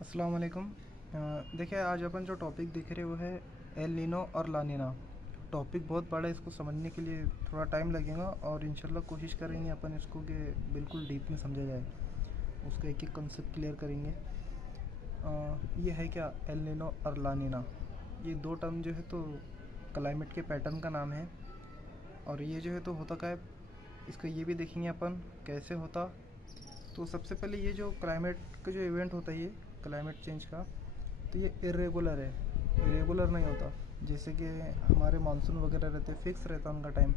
अस्सलाम वालेकुम। देखिए, आज अपन जो टॉपिक देख रहे वो है एल नीनो और ला नीना। टॉपिक बहुत बड़ा है, इसको समझने के लिए थोड़ा टाइम लगेगा और इंशाल्लाह कोशिश करेंगे अपन इसको कि बिल्कुल डीप में समझा जाए। उसका एक एक कंसेप्ट क्लियर करेंगे। ये है क्या, एल नीनो और ला नीना। ये दो टर्म जो है तो क्लाइमेट के पैटर्न का नाम है। और ये जो है तो होता क्या है, इसका ये भी देखेंगे अपन कैसे होता। तो सबसे पहले ये जो क्लाइमेट का जो इवेंट होता है, ये क्लाइमेट चेंज का, तो ये इरेगुलर है, रेगुलर नहीं होता। जैसे कि हमारे मानसून वगैरह रहते, फिक्स रहता उनका टाइम,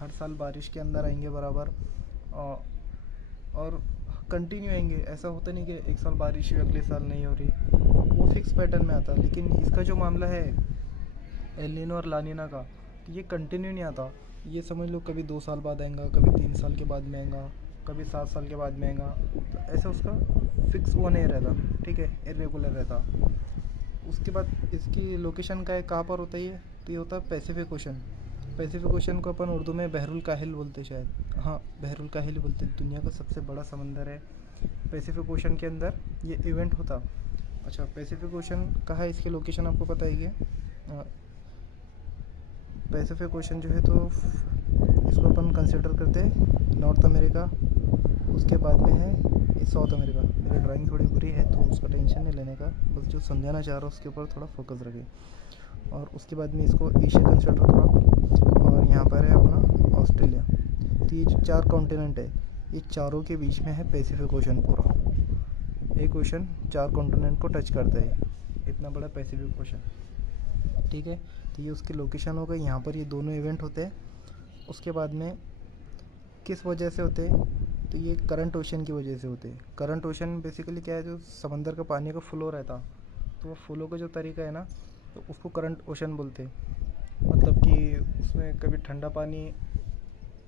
हर साल बारिश के अंदर आएंगे बराबर। और और कंटिन्यू आएंगे। ऐसा होता नहीं कि एक साल बारिश हुई अगले साल नहीं हो रही, वो फिक्स पैटर्न में आता। लेकिन इसका जो मामला है एल नीनो और ला नीना का, तो ये कंटिन्यू नहीं आता। ये समझ लो कभी 2 साल बाद आएगा, कभी 3 साल के बाद में आएगा, कभी 7 साल के बाद में आएगा। तो ऐसा उसका फिक्स वो नहीं रहता, ठीक है, इरेगुलर रहता। उसके बाद इसकी लोकेशन का है, कहाँ पर होता है ये, तो ये होता है पैसिफिक ओशन। पैसिफिक ओशन को अपन उर्दू में बहरुल काहिल बोलते हैं शायद। हाँ, बहरुल काहिल बोलते हैं। दुनिया का सबसे बड़ा समंदर है पैसिफिक ओशन के अंदर ये इवेंट होता। अच्छा, पैसिफिक ओशन कहाँ है, इसकी लोकेशन आपको पता है कि पैसिफिक ओशन जो है तो इसको अपन कंसिडर करते हैं नॉर्थ अमेरिका। उसके बाद में है साउथ अमेरिका। मेरी ड्राइंग थोड़ी बुरी है तो उसका टेंशन नहीं लेने का, बस जो समझाना चाह रहा हूँ उसके ऊपर थोड़ा फोकस रखें। और उसके बाद में इसको एशिया कंसिडर करो। और यहाँ पर है अपना ऑस्ट्रेलिया। तो ये जो 4 कॉन्टिनेंट है, ये चारों के बीच में है पैसिफिक ओशन पूरा। एक ओशन 4 कॉन्टिनेंट को टच करता है, इतना बड़ा पैसिफिक ओशन, ठीक है। तो ये उसकी लोकेशन हो गई, यहाँ पर ये दोनों इवेंट होते हैं। उसके बाद में किस वजह से होते हैं, तो ये करंट ओशन की वजह से होते हैं। करंट ओशन बेसिकली क्या है, जो समंदर का पानी का फ्लो रहता, तो वो फ्लो का जो तरीका है ना, तो उसको करंट ओशन बोलते हैं। मतलब कि उसमें कभी ठंडा पानी,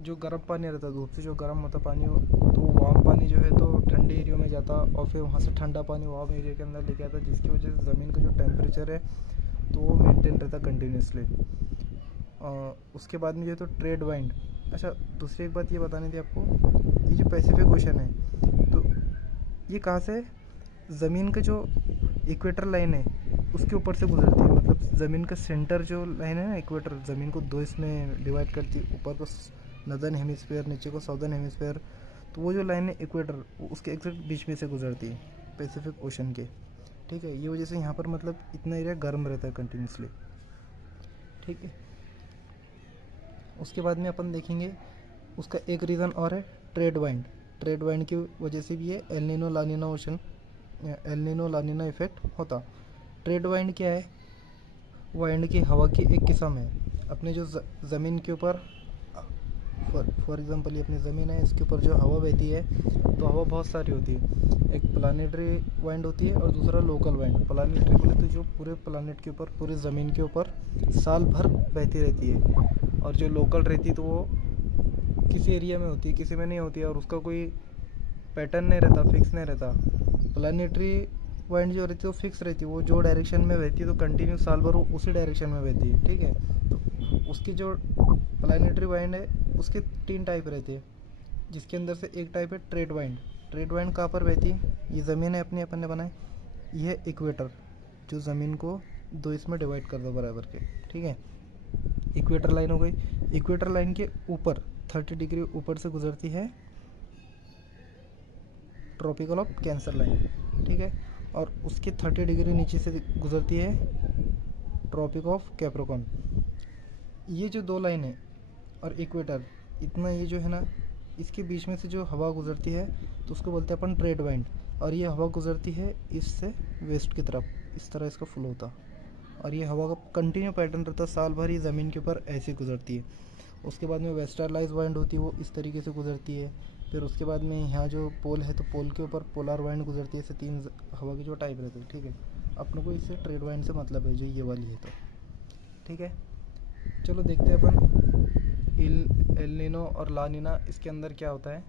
जो गर्म पानी रहता है, धूप से जो गर्म होता पानी, तो वो वार्म पानी जो है तो ठंडे एरिया में जाता और फिर वहाँ से ठंडा पानी वार्म एरिया के अंदर लेके आता, जिसकी वजह से ज़मीन का जो टेम्परेचर है तो वो मेंटेन रहता कंटिन्यूसली। उसके बाद में जो है तो ट्रेड वाइंड। अच्छा, दूसरी एक बात ये बतानी थी आपको, ये जो पैसिफिक ओशन है तो ये कहाँ से, ज़मीन का जो इक्वेटर लाइन है उसके ऊपर से गुजरती है। मतलब ज़मीन का सेंटर जो लाइन है ना, इक्वेटर, ज़मीन को दो इसमें डिवाइड करती है, ऊपर को नदर्न हेमिस्फेयर, नीचे को साउदर्न हेमिस्फेयर। तो वो जो लाइन है इक्वेटर, वो उसके एग्जैक्ट बीच में से गुजरती है पैसिफिक ओशन के, ठीक है। ये वजह से यहाँ पर मतलब इतना एरिया गर्म रहता है कंटिन्यूसली, ठीक है। उसके बाद में अपन देखेंगे उसका एक रीज़न और है ट्रेड वाइंड। ट्रेड वाइंड की वजह से भी ये एल नीनो ला नीना ओशन, एल नीनो ला नीना इफेक्ट होता। ट्रेड वाइंड क्या है, वाइंड की हवा की एक किस्म है। अपने जो ज़मीन के ऊपर, फॉर एग्ज़ाम्पल ये अपनी ज़मीन है, इसके ऊपर जो हवा बहती है तो हवा बहुत सारी होती है। एक प्लानिटरी वाइंड होती है और दूसरा लोकल वाइंड। प्लानिटरी बोले तो जो पूरे प्लानट के ऊपर, पूरे ज़मीन के ऊपर साल भर बहती रहती है। और जो लोकल रहती है तो वो किसी एरिया में होती है, किसी में नहीं होती है, और उसका कोई पैटर्न नहीं रहता, फिक्स नहीं रहता। प्लानिटरी वाइंड जो रहती है वो फिक्स रहती है, वो जो डायरेक्शन में बहती है तो कंटिन्यू साल भर वो उसी डायरेक्शन में बहती है, ठीक है। तो उसकी जो प्लानिटरी वाइंड है उसके 3 टाइप रहते हैं, जिसके अंदर से एक टाइप है ट्रेड वाइंड। ट्रेड वाइंड कहाँ पर बहती है, ये ज़मीन है अपनी, अपन ने बनाई, ये है इक्वेटर, जो ज़मीन को दो इसमें डिवाइड कर दो बराबर के, ठीक है। इक्वेटर लाइन हो गई। इक्वेटर लाइन के ऊपर 30 डिग्री ऊपर से गुजरती है ट्रॉपिकल ऑफ कैंसर लाइन, ठीक है। और उसके 30 डिग्री नीचे से गुजरती है ट्रॉपिक ऑफ कैप्रिकॉर्न। ये जो दो लाइन है और इक्वेटर, इतना ये जो है ना, इसके बीच में से जो हवा गुजरती है तो उसको बोलते हैं अपन ट्रेड वाइंड। और ये हवा गुजरती है ईस्ट से वेस्ट की तरफ, इस तरह इसका फ्लो होता। और ये हवा का कंटिन्यू पैटर्न रहता है, साल भर ही ज़मीन के ऊपर ऐसे गुजरती है। उसके बाद में वेस्टर्लाइज वाइंड होती है, वो इस तरीके से गुजरती है। फिर उसके बाद में यहाँ जो पोल है तो पोल के ऊपर पोलर वाइंड गुजरती है। ऐसे तीन हवा की जो टाइप रहते हैं, ठीक है। अपने को इससे ट्रेड वाइंड से मतलब है, जो ये वाली है तो, ठीक है। चलो देखते हैं अपन एल नीनो और ला नीना, इसके अंदर क्या होता है।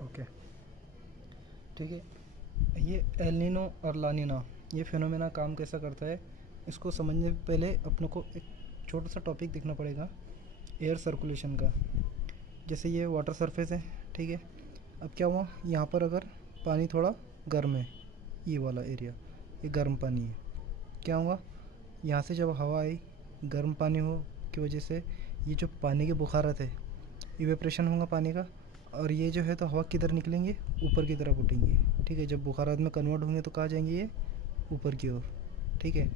ओके, ठीक है। ये एल नीनो और ला नीना, ये फिनोमेना काम कैसा करता है, इसको समझने से पहले अपने को एक छोटा सा टॉपिक देखना पड़ेगा, एयर सर्कुलेशन का। जैसे ये वाटर सरफेस है, ठीक है। अब क्या हुआ, यहाँ पर अगर पानी थोड़ा गर्म है, ये वाला एरिया ये गर्म पानी है। क्या होगा, यहाँ से जब हवा आई गर्म पानी हो की वजह से ये जो पानी के बुखारत है, इवेपरेशन होगा पानी का, और ये जो है तो हवा किधर निकलेंगे, ऊपर की तरफ उठेंगे। ठीक है, जब बुखारात में कन्वर्ट होंगे तो कहाँ जाएंगे, ये ऊपर की ओर। ठीक है,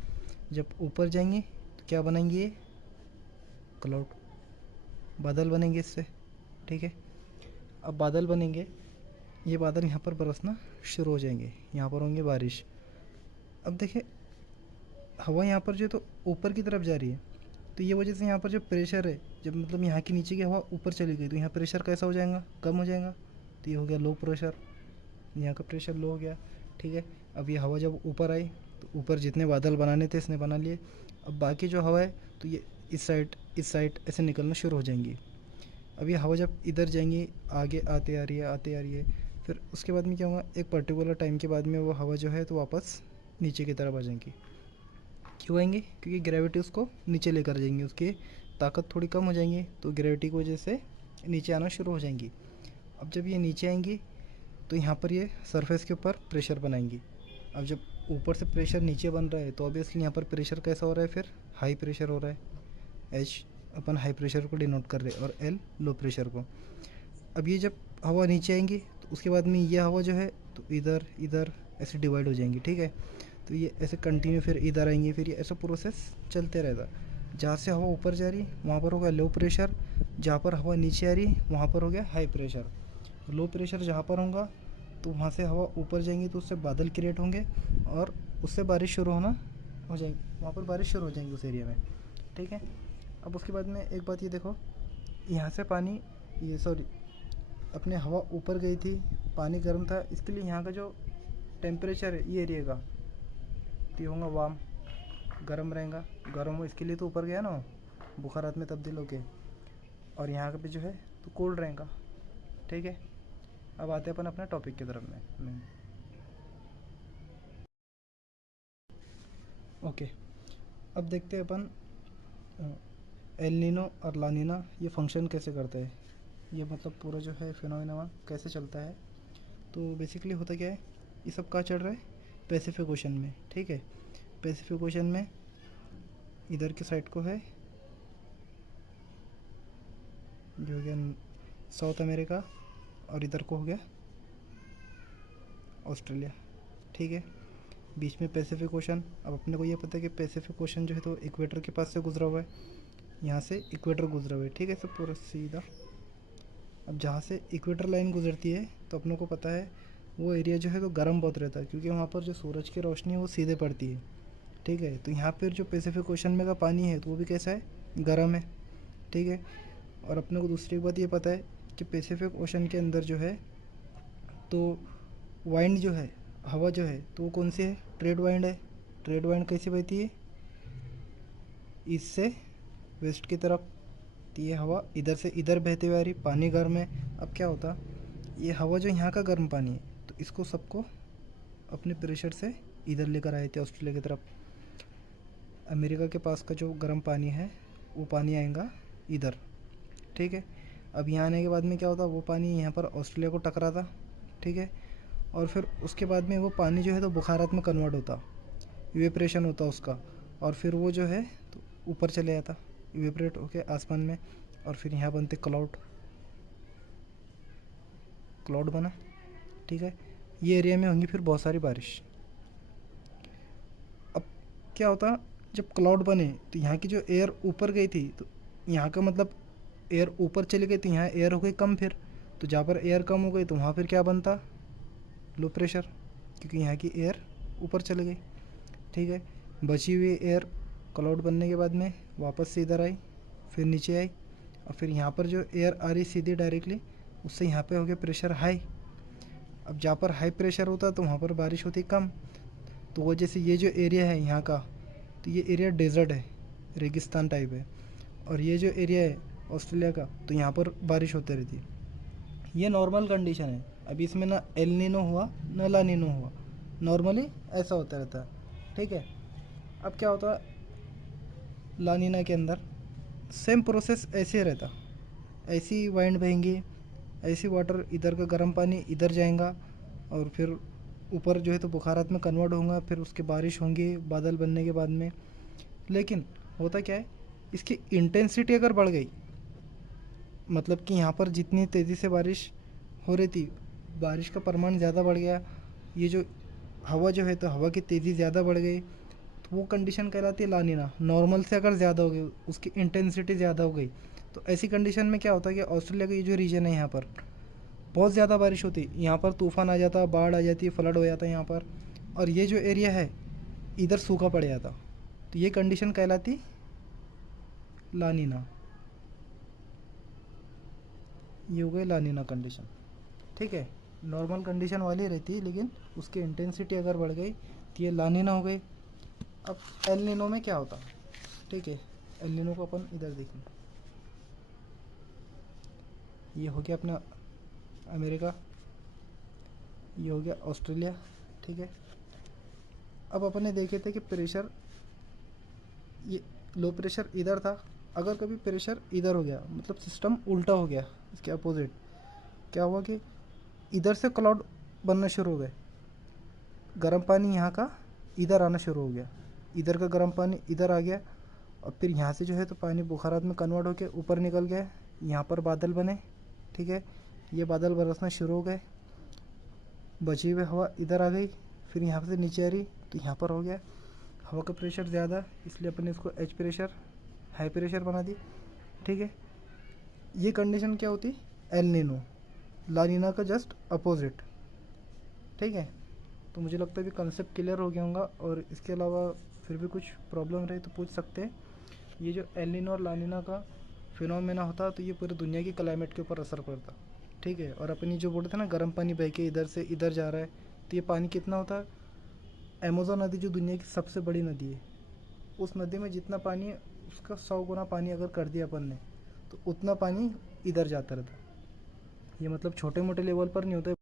जब ऊपर जाएंगे तो क्या बनाएंगे, ये क्लाउड, बादल बनेंगे इससे। ठीक है, अब बादल बनेंगे, ये बादल यहाँ पर बरसना शुरू हो जाएंगे, यहाँ पर होंगे बारिश। अब देखिए हवा यहाँ पर जो तो ऊपर की तरफ जा रही है, तो ये वजह से यहाँ पर जो प्रेशर है, जब मतलब यहाँ की नीचे की हवा ऊपर चली गई तो यहाँ प्रेशर कैसा हो जाएगा, कम हो जाएगा। तो ये हो गया लो प्रेशर, यहाँ का प्रेशर लो हो गया। ठीक है, अब ये हवा जब ऊपर आई तो ऊपर जितने बादल बनाने थे इसने बना लिए। अब बाकी जो हवा है तो ये इस साइड ऐसे निकलना शुरू हो जाएंगी। अब ये हवा जब इधर जाएंगी, आगे आते आ रही है, फिर उसके बाद में क्या होगा, एक पर्टिकुलर टाइम के बाद में वो हवा जो है तो वापस नीचे की तरफ आ जाएंगी। क्यों आएंगे, क्योंकि ग्रेविटी उसको नीचे लेकर जाएंगी, उसकी ताकत थोड़ी कम हो जाएंगी, तो ग्रेविटी की वजह से नीचे आना शुरू हो जाएंगी। अब जब ये नीचे आएंगी तो यहाँ पर ये सरफेस के ऊपर प्रेशर बनाएंगी। अब जब ऊपर से प्रेशर नीचे बन रहा है तो ऑब्वियसली यहाँ पर प्रेशर कैसा हो रहा है, फिर हाई प्रेशर हो रहा है। एच अपन हाई प्रेशर को डिनोट कर रहे हैं और एल लो प्रेशर को। अब ये जब हवा नीचे आएंगी तो उसके बाद में ये हवा जो है तो इधर इधर ऐसे डिवाइड हो जाएंगी। ठीक है, तो ये ऐसे कंटिन्यू फिर इधर आएंगे, फिर ये ऐसा प्रोसेस चलते रहेगा। जहाँ से हवा ऊपर जा रही है वहाँ पर हो गया लो प्रेशर, जहाँ पर हवा नीचे आ रही है वहाँ पर हो गया हाई प्रेशर। लो प्रेशर जहाँ पर होगा तो वहाँ से हवा ऊपर जाएंगी तो उससे बादल क्रिएट होंगे और उससे बारिश शुरू होना हो जाएगी, वहाँ पर बारिश शुरू हो जाएंगी उस एरिया में। ठीक है, अब उसके बाद में एक बात ये देखो, यहाँ से पानी ये सॉरी अपने हवा ऊपर गई थी, पानी गर्म था, इसके लिए यहाँ का जो टेम्परेचर है ये एरिया का तो ये होगा वार्म, गर्म रहेगा। गर्म हो इसके लिए तो ऊपर गया ना, बुखारात में तब्दील होके, और यहाँ का भी जो है तो कोल्ड रहेगा। ठीक है, अब आते हैं अपन अपने टॉपिक की तरफ में। ओके, अब देखते हैं अपन एल नीनो और ला नीना ये फंक्शन कैसे करता है, ये मतलब पूरा जो है फिनोमेना कैसे चलता है। तो बेसिकली होता क्या है, ये सब कहाँ चल रहा है, पैसिफिक ओशन में। ठीक है, पैसिफिक ओशन में इधर की साइड को है जो हो गया साउथ अमेरिका, और इधर को हो गया ऑस्ट्रेलिया। ठीक है, बीच में पैसिफिक ओशन। अब अपने को ये पता है कि पैसिफिक ओशन जो है तो इक्वेटर के पास से गुजरा हुआ है, यहाँ से इक्वेटर गुजरा हुआ है। ठीक है, सब पूरा सीधा। अब जहाँ से इक्वेटर लाइन गुजरती है तो अपनों को पता है वो एरिया जो है तो गर्म बहुत रहता है, क्योंकि वहाँ पर जो सूरज की रोशनी है वो सीधे पड़ती है। ठीक है, तो यहाँ पर जो पैसिफिक ओशन में का पानी है तो वो भी कैसा है, गर्म है। ठीक है, और अपने को दूसरी बात ये पता है कि पैसिफिक ओशन के अंदर जो है तो वाइंड जो है, हवा जो है तो वो कौन सी है, ट्रेड वाइंड है। ट्रेड वाइंड कैसी बहती है, ईस्ट से वेस्ट की तरफ। तो ये हवा इधर से इधर बहते हुए आ रही, पानी गर्म है। अब क्या होता, ये हवा जो यहाँ का गर्म पानी है तो इसको सबको अपने प्रेशर से इधर लेकर आए थे ऑस्ट्रेलिया की तरफ। अमेरिका के पास का जो गर्म पानी है वो पानी आएगा इधर। ठीक है, अब यहाँ आने के बाद में क्या होता, वो पानी यहाँ पर ऑस्ट्रेलिया को टकराता। ठीक है, और फिर उसके बाद में वो पानी जो है तो बुखारात में कन्वर्ट होता, इवेपरेशन होता उसका, और फिर वो जो है तो ऊपर चले जाता इवेपरेट होके आसमान में, और फिर यहाँ बनते क्लाउड। क्लाउड बना। ठीक है, ये एरिया में होंगी फिर बहुत सारी बारिश। अब क्या होता, जब क्लाउड बने तो यहाँ की जो एयर ऊपर गई थी तो यहाँ का मतलब एयर ऊपर चली गई तो यहाँ एयर हो गई कम, फिर तो जहाँ पर एयर कम हो गई तो वहाँ फिर क्या बनता, लो प्रेशर, क्योंकि यहाँ की एयर ऊपर चली गई। ठीक है, बची हुई एयर क्लाउड बनने के बाद में वापस से इधर आई, फिर नीचे आई, और फिर यहाँ पर जो एयर आ रही सीधी डायरेक्टली उससे यहाँ पे हो गया प्रेशर हाई। अब जहाँ पर हाई प्रेशर होता तो वहाँ पर बारिश होती कम। तो वजह से ये जो एरिया है यहाँ का तो ये एरिया डेजर्ट है, रेगिस्तान टाइप है, और ये जो एरिया है ऑस्ट्रेलिया का तो यहाँ पर बारिश होती रहती है। ये नॉर्मल कंडीशन है, अभी इसमें ना एल नीनो हुआ ना ला नीनो हुआ, नॉर्मली ऐसा होता रहता है। ठीक है, अब क्या होता है ला नीना के अंदर सेम प्रोसेस ऐसे रहता, ऐसी वाइंड बहेंगी, ऐसी वाटर, इधर का गर्म पानी इधर जाएगा और फिर ऊपर जो है तो बुखारात में कन्वर्ट होगा, फिर उसके बारिश होंगी बादल बनने के बाद में। लेकिन होता क्या है, इसकी इंटेंसिटी अगर बढ़ गई, मतलब कि यहाँ पर जितनी तेज़ी से बारिश हो रही थी, बारिश का परिमाण ज़्यादा बढ़ गया, ये जो हवा जो है तो हवा की तेज़ी ज़्यादा बढ़ गई, तो वो कंडीशन कहलाती है लानिना। नॉर्मल से अगर ज़्यादा हो गई, उसकी इंटेंसिटी ज़्यादा हो गई, तो ऐसी कंडीशन में क्या होता है कि ऑस्ट्रेलिया का ये जो रीजन है यहाँ पर बहुत ज़्यादा बारिश होती है, यहाँ पर तूफ़ान आ जाता, बाढ़ आ जाती, फ्लड हो जाता है यहाँ पर, और ये जो एरिया है इधर सूखा पड़ जाता। तो ये कंडीशन कहलाती लानिना। ये हो गई लानिना कंडीशन। ठीक है, नॉर्मल कंडीशन वाली रहती है, लेकिन उसकी इंटेंसिटी अगर बढ़ गई तो ये लानिना हो गई। अब एल नीनो में क्या होता, ठीक है, एल नीनो को अपन इधर देखें। ये हो गया अपना अमेरिका, ये हो गया ऑस्ट्रेलिया। ठीक है, अब अपन ने देखे थे कि प्रेशर, ये लो प्रेशर इधर था, अगर कभी प्रेशर इधर हो गया मतलब सिस्टम उल्टा हो गया, इसके अपोजिट क्या हुआ कि इधर से क्लाउड बनना शुरू हो गए, गर्म पानी यहाँ का इधर आना शुरू हो गया, इधर का गर्म पानी इधर आ गया, और फिर यहाँ से जो है तो पानी बुखारात में कन्वर्ट होकर ऊपर निकल गया, यहाँ पर बादल बने। ठीक है, ये बादल बरसना शुरू हो गए, बची हुई हवा इधर आ गई, फिर यहाँ से नीचे आ रही तो यहाँ पर हो गया हवा का प्रेशर ज़्यादा, इसलिए अपन ने इसको एच प्रेशर, हाई प्रेशर बना दी। ठीक है, ये कंडीशन क्या होती, एल नीनो, लानिना का जस्ट अपोजिट। ठीक है, तो मुझे लगता है भी कंसेप्ट क्लियर हो गया होगा, और इसके अलावा फिर भी कुछ प्रॉब्लम रहे तो पूछ सकते हैं। ये जो एल नीनो और लानिना का फिनोमेना होता तो ये पूरी दुनिया की क्लाइमेट के ऊपर असर पड़ता। ठीक है, और अपनी जो बोलते थे ना गर्म पानी बह के इधर से इधर जा रहा है, तो ये पानी कितना होता है, अमेज़न नदी जो दुनिया की सबसे बड़ी नदी है, उस नदी में जितना पानी है उसका 100 गुना पानी अगर कर दिया अपन ने, तो उतना पानी इधर जाता रहता। ये मतलब छोटे मोटे लेवल पर नहीं होता है।